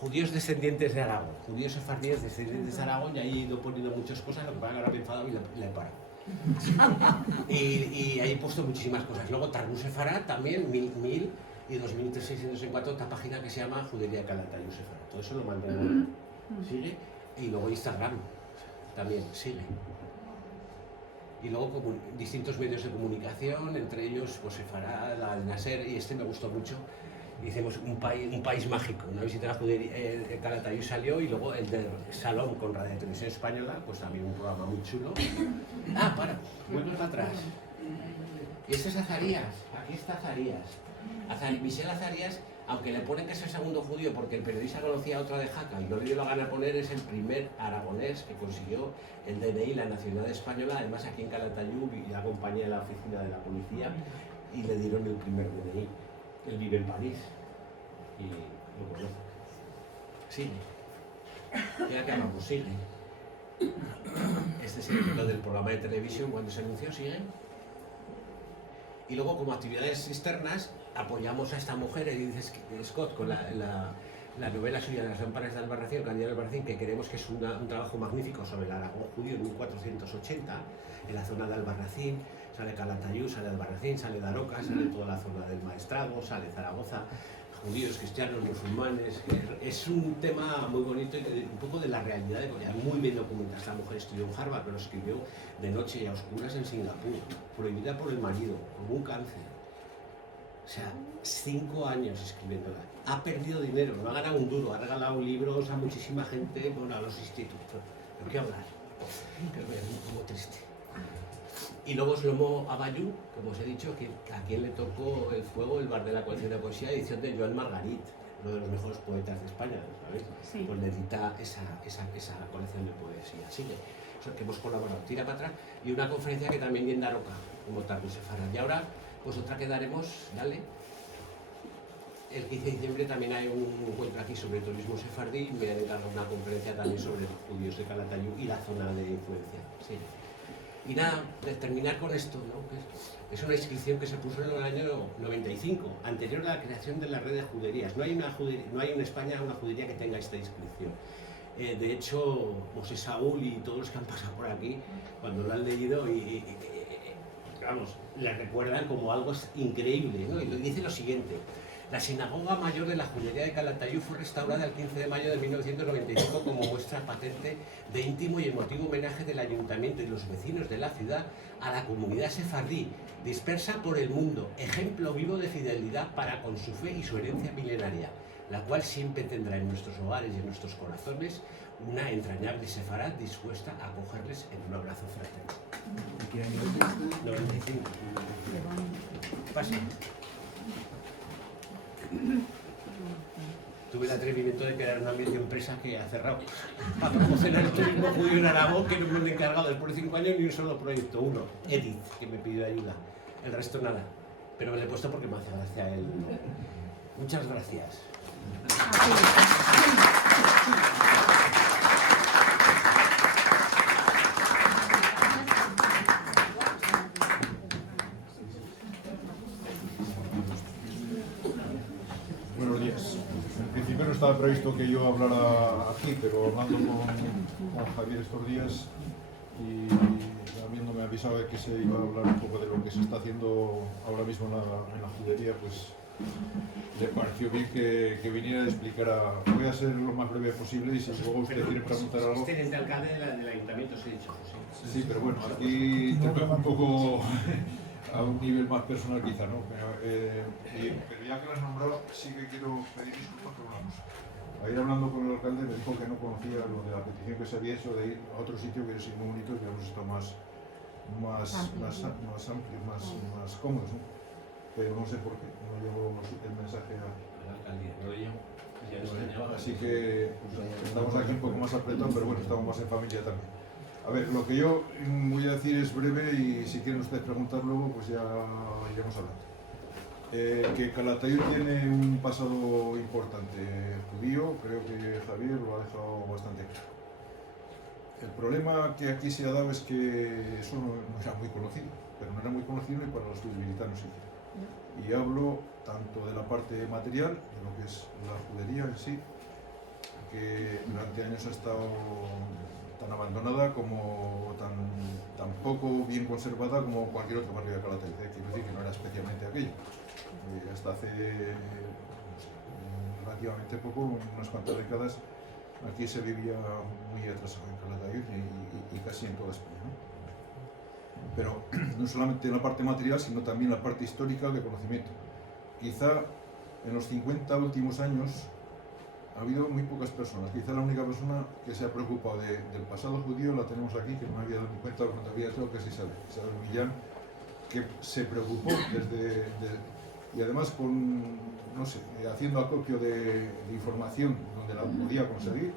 judíos descendientes de Aragón, judíos sefardíes descendientes de Aragón, y ahí he ido poniendo muchas cosas, lo que pasa es que ahora me he enfadado y la he parado. Y ahí he puesto muchísimas cosas. Luego Targum Sefarad también, 1000 y 2604, otra página que se llama Judería de Calatayud Sefarad. Todo eso lo mantengo. Sigue. Y luego Instagram también sigue. Y luego distintos medios de comunicación, entre ellos pues Sefarad, Al Nasser, y este me gustó mucho. Hicimos un país mágico, una visita a la judería, Calatayud salió, y luego el de Salón con Radio Televisión Española, pues también un programa muy chulo. Vuelve para atrás. Y este es Azarías, aquí está Azarías. Michel Azarías, aunque le ponen que es el segundo judío porque el periodista conocía a otra de Jaca y no le dio la gana poner, es el primer aragonés que consiguió el DNI, la nacionalidad española, además aquí en Calatayud, y acompañé a la oficina de la policía y le dieron el primer DNI. Él vive en París y lo conoce. Sigue. Ya acabamos, sigue. Este es lo del programa de televisión cuando se anunció, sigue. Y luego, como actividades externas, apoyamos a esta mujer, Edith Scott, con la novela suya de las lámparas de Albarracín, Candida de Albarracín, que creemos que es un trabajo magnífico sobre el Aragón judío en 1480, en la zona de Albarracín. Sale Calatayud, sale Albarracín, sale Daroca, sale toda la zona del Maestrazgo, sale Zaragoza, judíos, cristianos, musulmanes. Es un tema muy bonito y un poco de la realidad de Corea. Muy bien documentada. Esta mujer estudió en Harvard, pero escribió de noche y a oscuras en Singapur, prohibida por el marido, con un cáncer. O sea, 5 años escribiéndola. Ha perdido dinero, no ha ganado un duro, ha regalado libros a muchísima gente, bueno, a los institutos. ¿De qué hablar? Es muy triste. Y luego Shlomo Abayú, como os he dicho, a quien le tocó el fuego, el bar de la colección de poesía, edición de Joan Margarit, uno de los mejores poetas de España, ¿sabéis? Sí. Pues le edita esa colección de poesía. Así que hemos colaborado, tira para atrás, y una conferencia que también viene en Daroca, como Targum Sefarad. Y ahora, pues otra que daremos, dale. El 15 de diciembre también hay un encuentro aquí sobre turismo sefardí, me he encargado una conferencia también sobre los judíos de Calatayud y la zona de influencia. Sí. Y nada, de terminar con esto, ¿no? Que es una inscripción que se puso en el año 95, anterior a la creación de la red de juderías. No hay en España una judería que tenga esta inscripción. De hecho, José Saúl y todos los que han pasado por aquí, cuando lo han leído, vamos, le recuerdan como algo increíble, ¿no? Y dice lo siguiente: la sinagoga mayor de la judería de Calatayud fue restaurada el 15 de mayo de 1995 como muestra patente de íntimo y emotivo homenaje del ayuntamiento y los vecinos de la ciudad a la comunidad sefardí, dispersa por el mundo, ejemplo vivo de fidelidad para con su fe y su herencia milenaria, la cual siempre tendrá en nuestros hogares y en nuestros corazones una entrañable sefarad dispuesta a acogerles en un abrazo fraterno. ¿Y qué año es? 95. Pasa. Tuve el atrevimiento de crear una media empresa que ha cerrado para promocionar el turismo judío en Aragón, que no me he encargado después de 5 años ni un solo proyecto, uno, Edith, que me pidió ayuda, el resto nada, pero me lo he puesto porque me hace gracia él. Muchas gracias. Buenos días. En principio no estaba previsto que yo hablara aquí, pero hablando con Javier estos días y habiéndome avisado de que se iba a hablar un poco de lo que se está haciendo ahora mismo en la judería, pues le pareció bien que viniera a explicar. Voy a ser lo más breve posible y si luego usted quiere preguntar algo... Es teniente alcalde del ayuntamiento, os he dicho, José. Sí, pero bueno, aquí te toca un poco a un nivel más personal quizá, ¿no? Pero ya que lo has nombrado, sí que quiero pedir disculpas por una cosa. Ayer hablando con el alcalde me dijo que no conocía lo de la petición que se había hecho de ir a otro sitio que es muy bonito y que hemos estado más amplios, más cómodos, ¿no? Pero no sé por qué, no llevo el mensaje a la alcaldía, no lo llevo. así que estamos aquí un poco más apretados, pero bueno, estamos más en familia también. A ver, lo que yo voy a decir es breve y si quieren ustedes preguntar luego, pues ya iremos hablando. Que Calatayud tiene un pasado importante judío, creo que Javier lo ha dejado bastante claro. El problema que aquí se ha dado es que eso no era muy conocido, pero no era muy conocido ni para los filibilitanos siquiera. Y hablo tanto de la parte material, de lo que es la judería en sí, que durante años ha estado tan abandonada como tan poco bien conservada como cualquier otro barrio de Calatayud. Quiero decir que no era especialmente aquello. Hasta hace relativamente poco, unas cuantas décadas, aquí se vivía muy atrasado en Calatayud y casi en toda España, ¿no? Pero no solamente la parte material, sino también la parte histórica de conocimiento. Quizá en los 50 últimos años ha habido muy pocas personas. Quizá la única persona que se ha preocupado del pasado judío la tenemos aquí, que no me había dado cuenta cuando había todo, que es Isabel Millán, que se preocupó y además no sé, haciendo acopio de información donde la podía conseguir.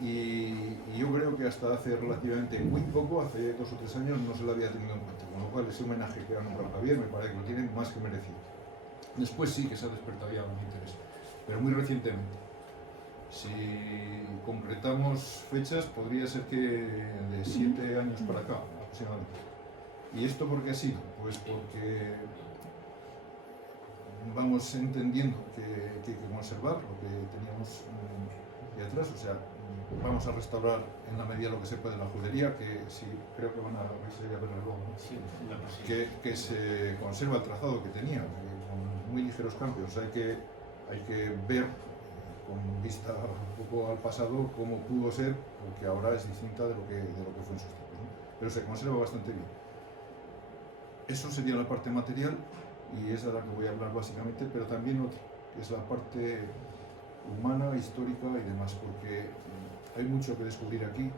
Y yo creo que hasta hace relativamente muy poco, hace 2 o 3 años, no se lo había tenido en cuenta, con lo cual ese homenaje que ha nombrado Javier me parece que lo tienen más que merecido. Después sí que se ha despertado ya un interés, pero muy recientemente. Si concretamos fechas, podría ser que de 7 años para acá, aproximadamente. ¿Y esto por qué ha sido? Pues porque vamos entendiendo que hay que conservar lo que teníamos de atrás, o sea, vamos a restaurar en la medida lo que se puede la judería, que sí, creo que van a ver luego, ¿no? Sí, que se conserva el trazado que tenía, con muy ligeros cambios. Hay que ver con vista un poco al pasado cómo pudo ser, porque ahora es distinta de lo que fue en sus tiempos, ¿no? Pero se conserva bastante bien. Eso sería la parte material y esa es la que voy a hablar básicamente, pero también otra, que es la parte humana, histórica y demás, porque hay mucho que descubrir aquí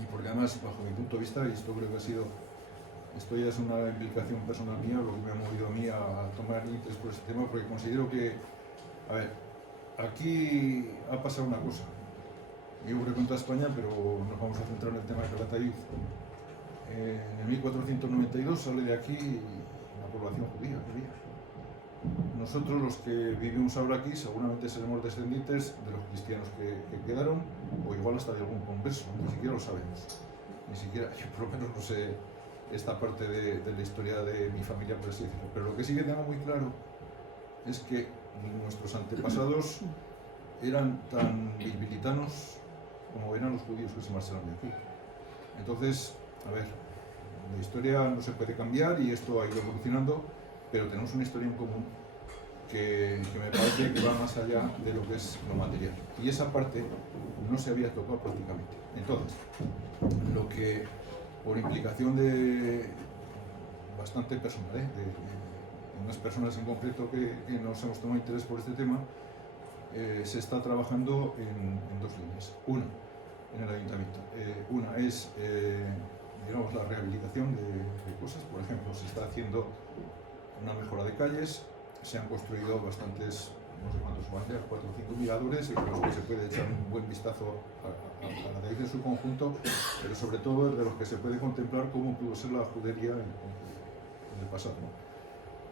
y porque además, bajo mi punto de vista, y esto creo que esto ya es una implicación personal mía, lo que me ha movido a mí a tomar interés por este tema, porque considero que, a ver, aquí ha pasado una cosa, yo creo que en toda España, pero nos vamos a centrar en el tema de Calatayud. En el 1492 sale de aquí la población judía que había. Nosotros, los que vivimos ahora aquí, seguramente seremos descendientes de los cristianos que quedaron, o igual hasta de algún converso, ni siquiera lo sabemos. Ni siquiera, yo por lo menos no sé esta parte de la historia de mi familia, por así decirlo. Pero lo que sí que tengo muy claro es que nuestros antepasados eran tan bilbilitanos como eran los judíos que se marcharon de aquí. Entonces, a ver, la historia no se puede cambiar y esto ha ido evolucionando, pero tenemos una historia en común que me parece que va más allá de lo que es lo material. Y esa parte no se había tocado prácticamente. Entonces, lo que, por implicación de bastante personal, de unas personas en concreto que nos hemos tomado interés por este tema, se está trabajando en 2 líneas. Una, en el ayuntamiento. Una es, digamos, la rehabilitación de cosas. Por ejemplo, se está haciendo una mejora de calles, se han construido bastantes, no sé cuántos van a ser, 4 o 5 miradores, en los que se puede echar un buen vistazo a la raíz en su conjunto, pero sobre todo de los que se puede contemplar cómo pudo ser la judería en el pasado, ¿no?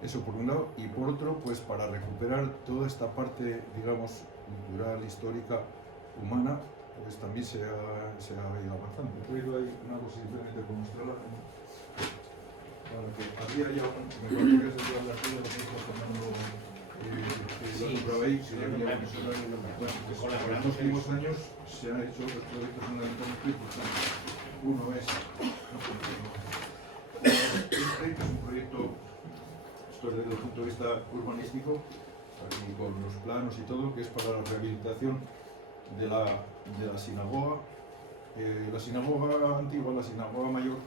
Eso por un lado, y por otro, pues para recuperar toda esta parte, digamos, cultural, histórica, humana, pues también se ha ido avanzando. He traído ahí una cosa simplemente por mostrarla, para que había ya me parece que es el de la tuya, lo que está Fernando, lo compraba ahí, que ya había en los últimos años se han hecho otros proyectos fundamentalmente importantes. Uno es este, que es un proyecto, esto desde el punto de vista urbanístico, aquí con los planos y todo, que es para la rehabilitación de la sinagoga. La sinagoga antigua, la sinagoga mayor,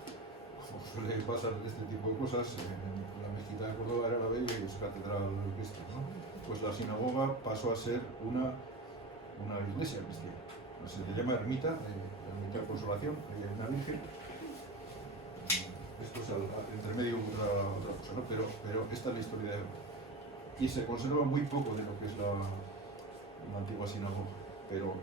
como suele pasar este tipo de cosas, en la mezquita de Córdoba era la bella y es catedral cristiana, ¿no? Pues la sinagoga pasó a ser una una iglesia cristiana. Se le llama ermita, ermita de Consolación, ahí hay una virgen. Esto es entre medio otra cosa, ¿no? Pero esta es la historia de... Y se conserva muy poco de lo que es la antigua sinagoga, pero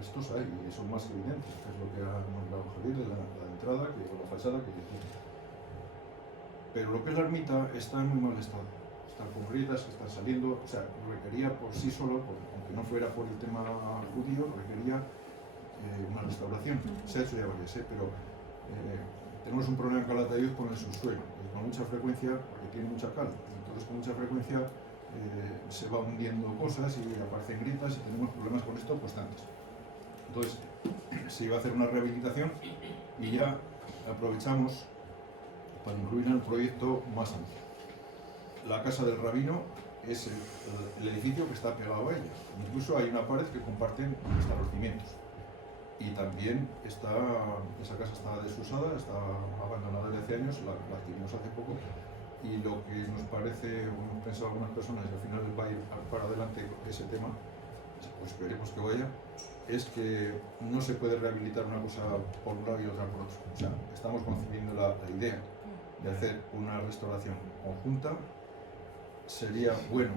estos hay, y son más que evidentes, que es lo que ha nombrado Javier, de la entrada, que, o la fachada que tiene. Pero lo que es la ermita está en muy mal estado. Están con grietas que están saliendo, o sea, requería por sí solo, aunque no fuera por el tema judío, requería una restauración. Se ha hecho ya varias, pero tenemos un problema en Calatayud con el subsuelo, con mucha frecuencia, porque tiene mucha cal, entonces con mucha frecuencia se va hundiendo cosas y aparecen grietas y tenemos problemas con esto constantes. Entonces se iba a hacer una rehabilitación y ya aprovechamos para incluir en el proyecto más amplio. La casa del rabino es el edificio que está pegado a ella. Incluso hay una pared que comparten hasta los cimientos. Y también esa casa está desusada, está abandonada desde hace años, la adquirimos hace poco. Y lo que nos parece, o hemos pensado algunas personas, y al final va a ir para adelante ese tema, pues esperemos que vaya, es que no se puede rehabilitar una cosa por un lado y otra por otro. O sea, estamos concibiendo la idea de hacer una restauración conjunta. Sería bueno,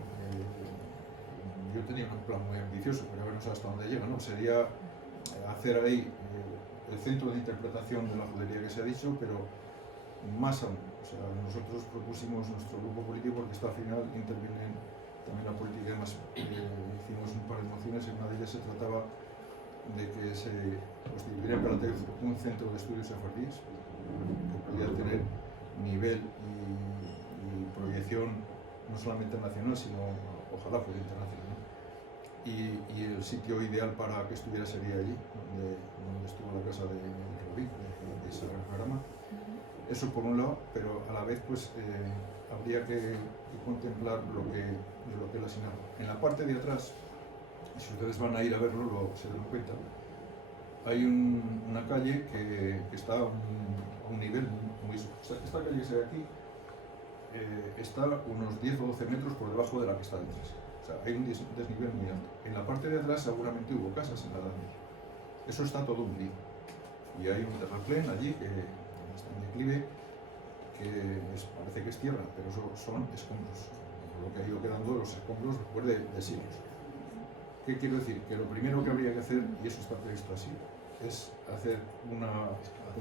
yo tenía un plan muy ambicioso, pero veremos hasta dónde llega, ¿no? Sería hacer ahí el centro de interpretación de la judería que se ha dicho, pero más aún. O sea, nosotros propusimos nuestro grupo político, porque esto al final interviene también la política, además hicimos un par de mociones, en una de ellas se trataba de que se constituyera en Calatayud un centro de estudios sefardíes que pudiera tener nivel y proyección no solamente nacional, sino ojalá fuera internacional, ¿no? Y el sitio ideal para que estuviera sería allí, donde estuvo la casa de Rabí, de ese programa. Eso por un lado, pero a la vez pues habría que contemplar lo que es la sinagoga. En la parte de atrás, si ustedes van a ir a verlo, se dan cuenta, hay una calle que está a un nivel muy... O sea, esta calle que se ve aquí está unos 10 o 12 metros por debajo de la que está detrás. O sea, hay un desnivel muy alto. En la parte de atrás seguramente hubo casas en la Edad Media. Eso está todo hundido. Y hay un terraplén allí que está en declive, que parece que es tierra, pero son escombros. Lo que ha ido quedando los escombros después de siglos. ¿Qué quiero decir? Que lo primero que habría que hacer, y eso está previsto así, es hacer una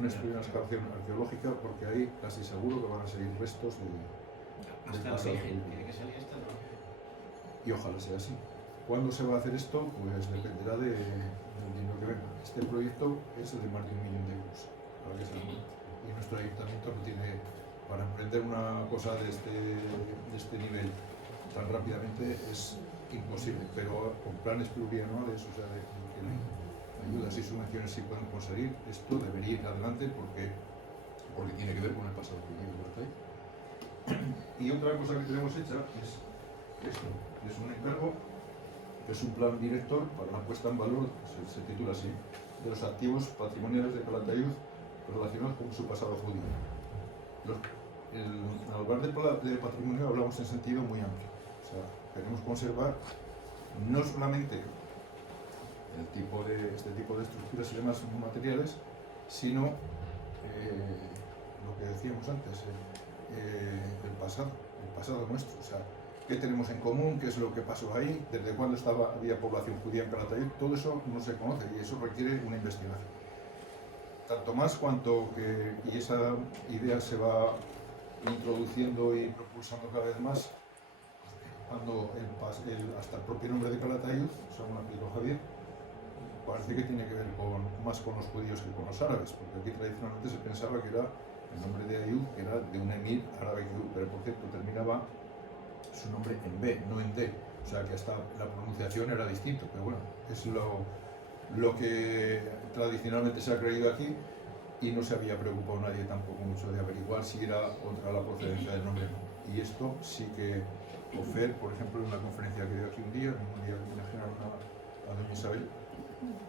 excavación arqueológica, porque ahí casi seguro que van a salir restos del pasado. Tiene que salir esto, ¿no? Y ojalá sea así. ¿Cuándo se va a hacer esto? Pues dependerá del dinero que venga. Este proyecto es el de más de 1 millón de euros, para que se lo... Y nuestro ayuntamiento no tiene, para emprender una cosa de este nivel tan rápidamente, es imposible, pero con planes plurianuales, o sea, de ayudas y subvenciones si pueden conseguir, esto debería ir adelante porque tiene que ver con el pasado que viene, ¿verdad? Y otra cosa que tenemos hecha es esto, es un encargo, que es un plan director para la puesta en valor, se titula así, de los activos patrimoniales de Calatayud relacionados con su pasado judío. Al hablar de patrimonio hablamos en sentido muy amplio, o sea, queremos conservar no solamente este tipo de estructuras y demás materiales, sino lo que decíamos antes, el pasado nuestro, o sea, qué tenemos en común, qué es lo que pasó ahí, desde cuándo había población judía en Calatayud, todo eso no se conoce y eso requiere una investigación. Tanto más cuanto que, y esa idea se va introduciendo y propulsando cada vez más, cuando hasta el propio nombre de Calatayud, según lo explicó Javier, parece que tiene que ver más con los judíos que con los árabes, porque aquí tradicionalmente se pensaba que era el nombre de Ayud, que era de un emir árabe, pero por cierto terminaba su nombre en B, no en D, o sea que hasta la pronunciación era distinto, pero bueno, es lo que tradicionalmente se ha creído aquí y no se había preocupado nadie tampoco mucho de averiguar si era otra la procedencia del nombre. Y esto sí que Ofer, por ejemplo, en una conferencia que dio aquí un día que homenajearon a doña Isabel,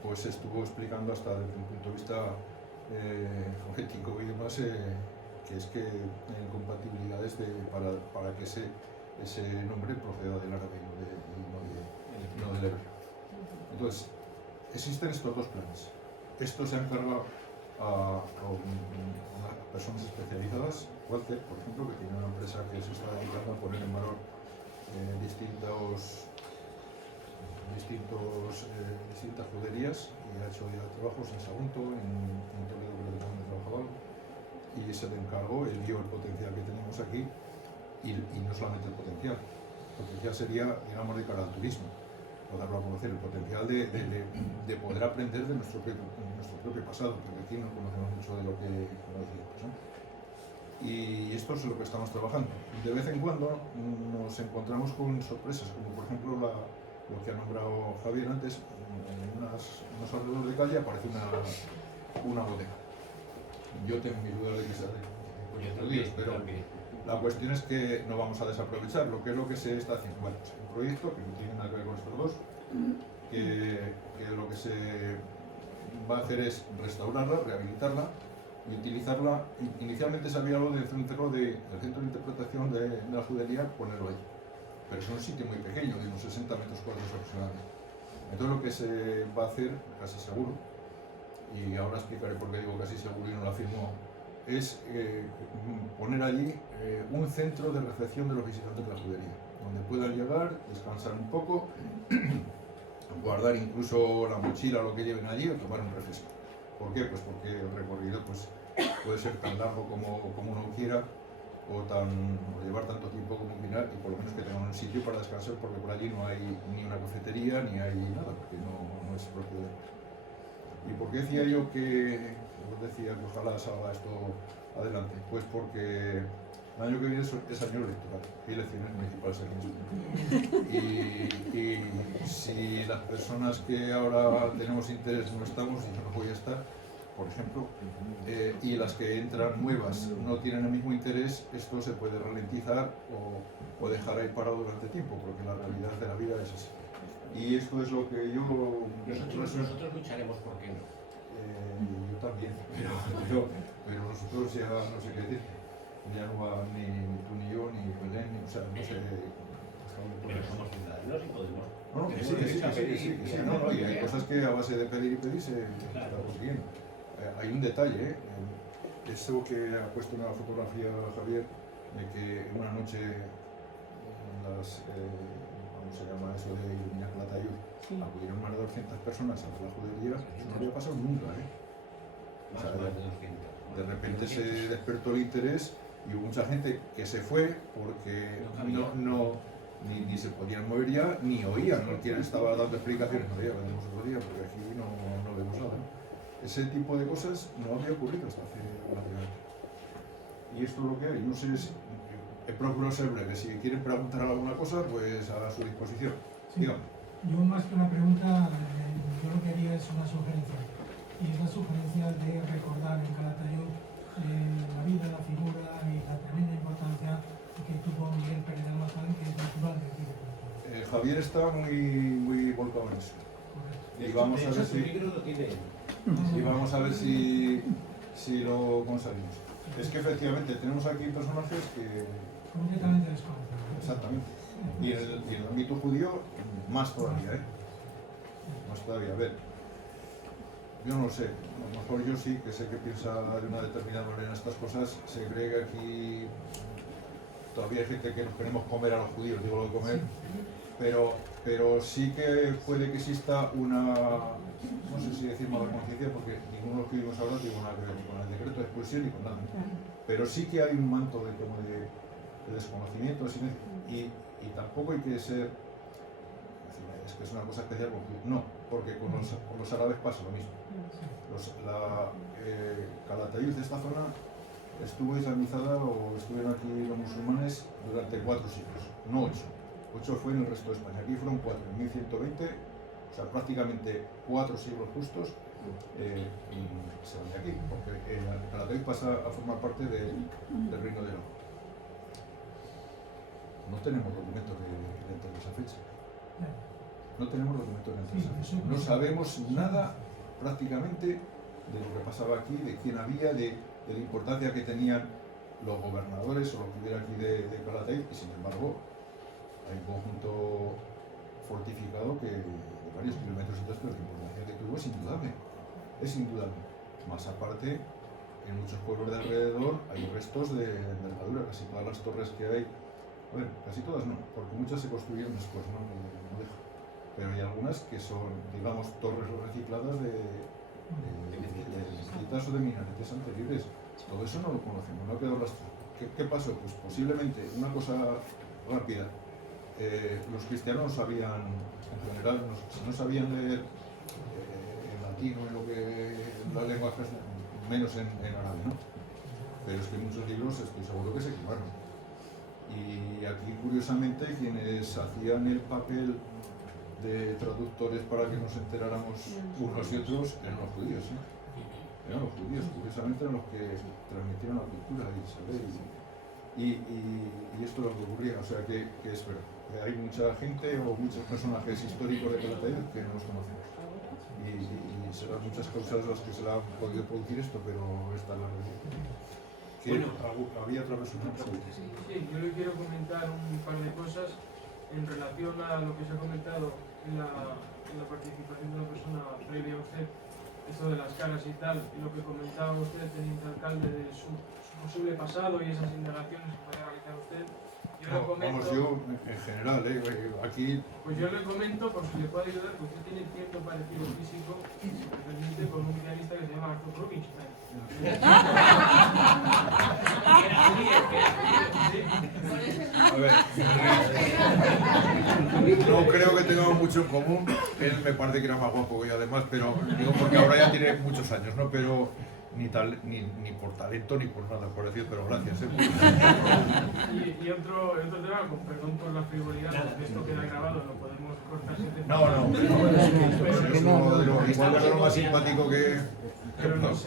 pues estuvo explicando hasta desde un punto de vista fonético y demás, que es que hay incompatibilidades para que ese nombre proceda del árabe y no del hebreo. Entonces, existen estos dos planes. Esto se ha encargado a personas especializadas, Walter, por ejemplo, que tiene una empresa que se está dedicando a poner en valor distintas juderías, y ha hecho ya trabajos en Sagunto, en Toledo, creo que también ha trabajado, y se le encargó, él vio el potencial que tenemos aquí, y no solamente el potencial sería, digamos, de cara al turismo, poderlo conocer, el potencial de poder aprender de nuestro propio pasado, porque aquí no conocemos mucho de lo que decíamos, ¿no? Y esto es lo que estamos trabajando. De vez en cuando nos encontramos con sorpresas, como por ejemplo lo que ha nombrado Javier antes, en unos alrededores de calle aparece una bodega. Yo tengo mi duda de que sea de judíos, pero la cuestión es que no vamos a desaprovechar lo que se está haciendo. Bueno, es un proyecto que no tiene nada que ver con estos dos, que lo que se va a hacer es restaurarla, rehabilitarla y utilizarla. Inicialmente se había hablado del centro de interpretación de la judería, ponerlo ahí, pero es un sitio muy pequeño, de unos 60 metros cuadrados aproximadamente. Entonces lo que se va a hacer, casi seguro, y ahora explicaré por qué digo casi seguro y no lo afirmo, es poner allí un centro de recepción de los visitantes de la judería, donde puedan llegar, descansar un poco, guardar incluso la mochila o lo que lleven allí o tomar un refresco. ¿Por qué? Pues porque el recorrido puede ser tan largo como uno quiera, o llevar tanto tiempo como quiera, y por lo menos que tengan un sitio para descansar, porque por allí no hay ni una cafetería ni hay nada, porque no es propio de... ¿Y por qué decía yo que ojalá salga esto adelante? Pues porque el año que viene es año electoral, hay elecciones municipales aquí en España. Y si las personas que ahora tenemos interés no estamos, y yo no voy a estar, por ejemplo, y las que entran nuevas no tienen el mismo interés, esto se puede ralentizar o dejar ahí parado durante tiempo, porque la realidad de la vida es así. Y esto es lo que yo... Nosotros lucharemos, ¿por qué no? Yo también, pero nosotros ya no sé qué decir. Ya no va ni tú ni yo, ni Belén, o sea, no sé... Pero somos ciudadanos y podemos... No, que sí, no, y hay cosas que a base de pedir y pedir se está consiguiendo. Hay un detalle, eso que ha puesto en la fotografía Javier, de que una noche ¿cómo se llama eso de iluminar Calatayud? Acudieron más de 200 personas a la judería, eso no había pasado nunca, O sea, de repente se despertó el interés y hubo mucha gente que se fue porque ni se podían mover ya, ni oían, no quien estaba dando explicaciones, no, ya veremos otro día, porque aquí no vemos nada. Ese tipo de cosas no había ocurrido hasta hace relativamente. Y esto es lo que hay. No sé si he procurado ser breve. Si quieren preguntar alguna cosa, pues a su disposición. Sí. Dígame. Yo más que una pregunta, yo lo que haría es una sugerencia. Y es la sugerencia de recordar en Calatayud la vida, la figura y la tremenda importancia que tuvo Miguel Pérez de Almazán, que es natural de aquí de Calatayud. Javier está muy volcado en eso. Y vamos a ver si lo conseguimos. Es que efectivamente tenemos aquí personajes que... Completamente desconocidos. Exactamente. Y en el ámbito judío, más todavía, Más todavía. A ver, yo no sé, a lo mejor yo sí, que sé que piensa de una determinada manera en estas cosas, se cree que aquí todavía hay gente que nos queremos comer a los judíos, digo lo de comer, pero sí que puede que exista una, no sé si decir mala conciencia, porque ninguno de los que vivimos ahora tiene nada que ver con el decreto de expulsión ni con nada, pero sí que hay un manto de desconocimiento, de silencio, y tampoco hay que ser, es que es una cosa especial, no, porque con los árabes pasa lo mismo. Calatayud, esta zona, estuvo islamizada o estuvieron aquí los musulmanes durante 4 siglos, no 8. 8 fue en el resto de España. Aquí fueron 4, en 1120, o sea, prácticamente 4 siglos justos, y se van de aquí, porque Calatayud pasa a formar parte del Reino de Aragón. No tenemos documentos de esa fecha. No tenemos documentos de esa fecha. No sabemos nada prácticamente de lo que pasaba aquí, de quién había, de la importancia que tenían los gobernadores o los que hubiera aquí de Calatayud, y sin embargo hay un conjunto fortificado que de varios kilómetros, entonces, pero la importancia que tuvo es indudable. Más aparte, en muchos pueblos de alrededor hay restos de envergadura, casi todas las torres que hay, bueno, casi todas no, porque muchas se construyeron después, no dejo. Pero hay algunas que son, digamos, torres recicladas de citas o de minaretes anteriores. Todo eso no lo conocemos, no ha quedado rastro. ¿Qué pasó? Pues posiblemente, una cosa rápida, los cristianos sabían, en general, no sabían leer en latino, en lo que la lengua menos en árabe, ¿no? Pero es que muchos libros estoy seguro que se quemaron. Y aquí, curiosamente, quienes hacían el papel de traductores para que nos enteráramos unos y otros eran los judíos, ¿eh? Eran los judíos, curiosamente eran los que transmitieron la cultura y saber. Y esto es lo que ocurría, o sea que es verdad. Hay mucha gente o muchos personajes históricos de Calatayud que no los conocemos. Y serán muchas causas las que se le han podido producir esto, pero esta es la realidad. Bueno, había otra persona. Sí, yo le quiero comentar un par de cosas en relación a lo que se ha comentado en la participación de una persona previa a usted, esto de las caras y tal, y lo que comentaba usted, teniente alcalde, de su posible pasado y esas indagaciones que puede realizar usted. Yo le comento, Vamos, yo en general, aquí... Pues yo le comento, por si le puede ayudar, que usted tiene cierto parecido físico, si me permite, con un guitarrista que se llama Arthur Rubinstein. A ver, no creo que tengamos mucho en común. Él me parece que era más guapo que yo, además, pero digo porque ahora ya tiene muchos años, ¿no? Pero ni por talento ni por nada, por decir, pero gracias. Y otro tema, con perdón por la frivolidad, porque esto queda grabado, lo podemos cortar sin Es uno de los igual es lo más simpático que... Pero nos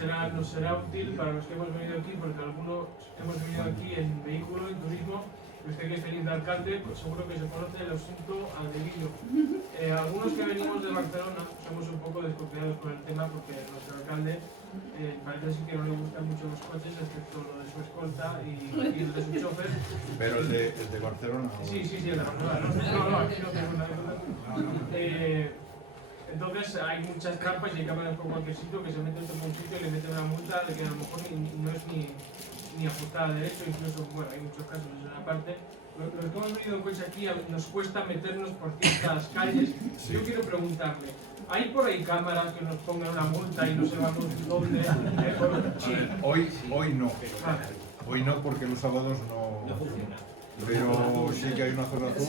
será útil para los que hemos venido aquí, porque algunos hemos venido aquí en vehículo, en turismo, y usted que es teniente alcalde, pues seguro que se conoce el asunto al debido. Algunos que venimos de Barcelona somos un poco desconfiados con el tema, porque nuestro alcalde parece que no le gustan mucho los coches, excepto lo de su escolta y el de su chofer. Pero el de Barcelona... Sí, el de Barcelona. No, aquí no tengo nada de entonces hay muchas trampas y hay cámaras por cualquier sitio que se meten en un sitio y le meten una multa de que a lo mejor no es ni ajustada a derecho, incluso, bueno, hay muchos casos en esa parte. Los que hemos venido en coche aquí nos cuesta meternos por ciertas calles. Sí. Yo quiero preguntarle, ¿hay por ahí cámaras que nos pongan una multa y no sepamos dónde? Sí. Hoy no. Hoy no, porque los sábados no funciona. Pero sí que hay una zona azul